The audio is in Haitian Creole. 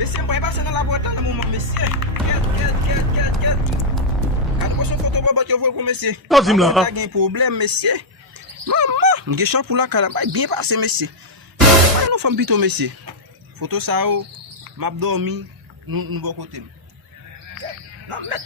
Mesye mwen pase nan laboratoire nan mouman mesye. Ket. Kan pou son foto babot yo vwe pou mesye. Kozim la. Mwen gen problem mesye. Maman, mwen gen chan pou la kala bay bien pase mesye. Mwen nou fam bito mesye. Foto sa ou, map dormi, nou bo kote. Nan met.